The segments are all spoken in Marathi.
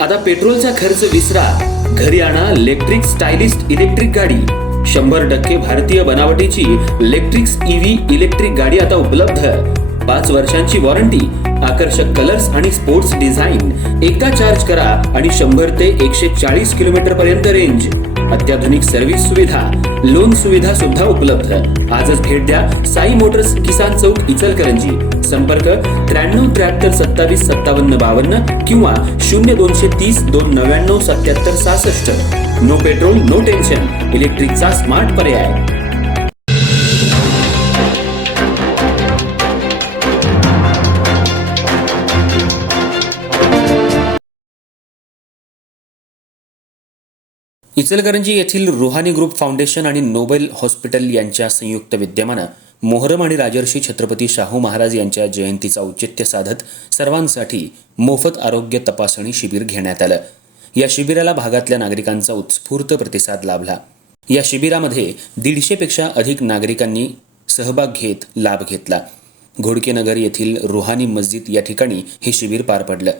आता पेट्रोलचा खर्च विसरा, घरी आणा इलेक्ट्रिक स्टायलिस्ट इलेक्ट्रिक गाडी। 100% भारतीय बनावटीची इलेक्ट्रिक्स ईव्ही इलेक्ट्रिक गाडी आता उपलब्ध। 5 वर्षांची वॉरंटी, आकर्षक कलर्स आणि स्पोर्ट्स डिझाइन। एकदा चार्ज करा आणि 100 ते 140 किलोमीटर पर्यंत रेंज। अत्याधुनिक सर्व्हिस सुविधा, लोन सुविधा सुद्धा उपलब्ध। आजच भेट द्या साई मोटर्स, किसान चौक, इचलकरंजी। संपर्क 93 73 27 57 52 किंवा 0230 299 77 66। नो पेट्रोल नो टेन्शन, इलेक्ट्रिकचा स्मार्ट पर्याय। इचलकरंजी येथील रुहानी ग्रुप फाउंडेशन आणि नोबेल हॉस्पिटल यांच्या संयुक्त विद्यमानं मोहरम आणि राजर्षी छत्रपती शाहू महाराज यांच्या जयंतीचा औचित्य साधत सर्वांसाठी मोफत आरोग्य तपासणी शिबिर घेण्यात आलं। या शिबिराला भागातल्या नागरिकांचा उत्स्फूर्त प्रतिसाद लाभला। या शिबिरामध्ये 150 पेक्षा अधिक नागरिकांनी सहभाग घेत लाभ घेतला। घोडकेनगर येथील रुहानी मस्जिद या ठिकाणी हे शिबिर पार पडलं।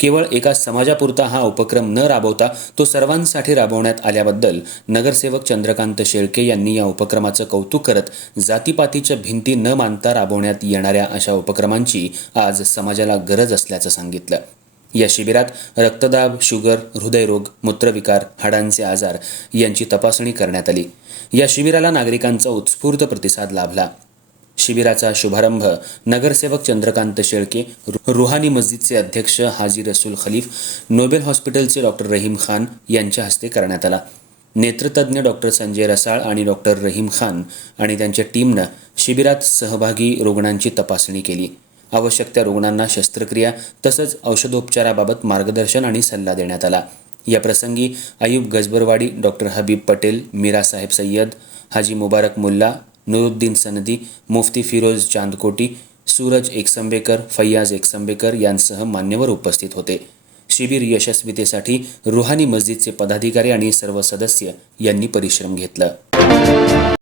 केवळ एका समाजापुरता हा उपक्रम न राबवता तो सर्वांसाठी राबवण्यात आल्याबद्दल नगरसेवक चंद्रकांत शेळके यांनी या उपक्रमाचं कौतुक करत जातीपातीच्या भिंती न मानता राबवण्यात येणाऱ्या अशा उपक्रमांची आज समाजाला गरज असल्याचं सांगितलं। या शिबिरात रक्तदाब, शुगर, हृदयरोग, मूत्रविकार, हाडांचे आजार यांची तपासणी करण्यात आली। या शिबिराला नागरिकांचा उत्स्फूर्त प्रतिसाद लाभला। शिबिराचा शुभारंभ नगरसेवक चंद्रकांत शेळके, रुहानी मस्जिदचे अध्यक्ष हाजी रसूल खलीफ, नोबेल हॉस्पिटलचे डॉक्टर रहीम खान यांच्या हस्ते करण्यात आला। नेत्रतज्ञ डॉक्टर संजय रसाळ आणि डॉक्टर रहीम खान आणि त्यांच्या टीमनं शिबिरात सहभागी रुग्णांची तपासणी केली। आवश्यक त्या रुग्णांना शस्त्रक्रिया तसंच औषधोपचाराबाबत मार्गदर्शन आणि सल्ला देण्यात आला। या प्रसंगी अयूब गजबरवाडी, डॉक्टर हबीब पटेल, मीरा साहेब सय्यद, हाजी मुबारक मुल्ला, नुरुद्दीन सनदी, मुफ्ती फिरोज चांदकोटी, सूरज एकसंबेकर, फैयाज एकसंबेकर यांसह मान्यवर उपस्थित होते। शिबिर यशस्वीतेसाठी रुहानी मस्जिदचे पदाधिकारी आणि सर्व सदस्य यांनी परिश्रम घेतला।